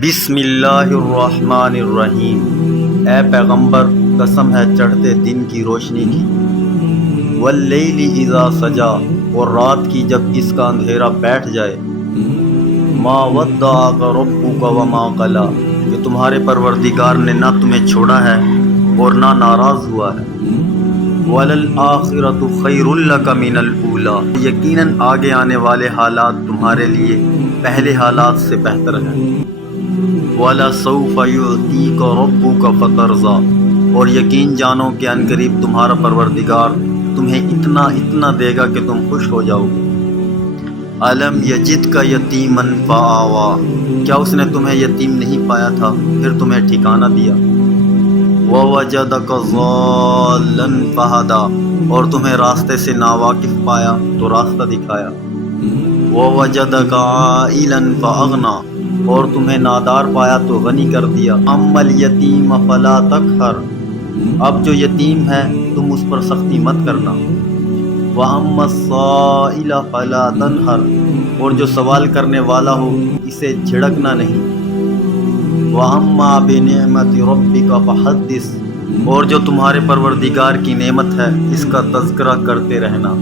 بسم اللہ الرحمن الرحیم۔ اے پیغمبر، قسم ہے چڑھتے دن کی روشنی کی، واللیل اذا سجا، اور رات کی جب اس کا اندھیرا بیٹھ جائے، ما ودعک ربک وما قلی، کہ تمہارے پروردگار نے نہ تمہیں چھوڑا ہے اور نہ ناراض ہوا ہے، وَلَلْآخِرَةُ خَيْرٌ لَكَ مِنَ الْأُولَىٰ، یقیناً آگے آنے والے حالات تمہارے لیے پہلے حالات سے بہتر ہیں، وَلَسَوْفَ يُعْطِيكَ رَبُّكَ فَتَرْضَىٰ، اور یقین جانو کہ عنقریب تمہارا پروردگار تمہیں اتنا دے گا کہ تم خوش ہو جاؤ گے۔ أَلَمْ يَجِدْكَ يَتِيمًا فَآوَىٰ، کیا اس نے تمہیں یتیم نہیں پایا تھا پھر تمہیں ٹھکانہ دیا، وَوَجَدَكَ ضَالًّا فَهَدَىٰ، اور تمہیں راستے سے ناواقف پایا تو راستہ دکھایا، وَوَجَدَكَ عَائِلًا فَأَغْنَىٰ، اور تمہیں نادار پایا تو غنی کر دیا، أَمَّا الْيَتِيمَ فَلَا تَقْهَرْ، اب جو یتیم ہے تم اس پر سختی مت کرنا، وَأَمَّا السَّائِلَ فَلَا تَنْهَرْ، اور جو سوال کرنے والا ہو اسے جھڑکنا نہیں، وَأَمَّا بِنِعْمَةِ رَبِّكَ فَحَدِّثْ، اور جو تمہارے پروردگار کی نعمت ہے اس کا تذکرہ کرتے رہنا۔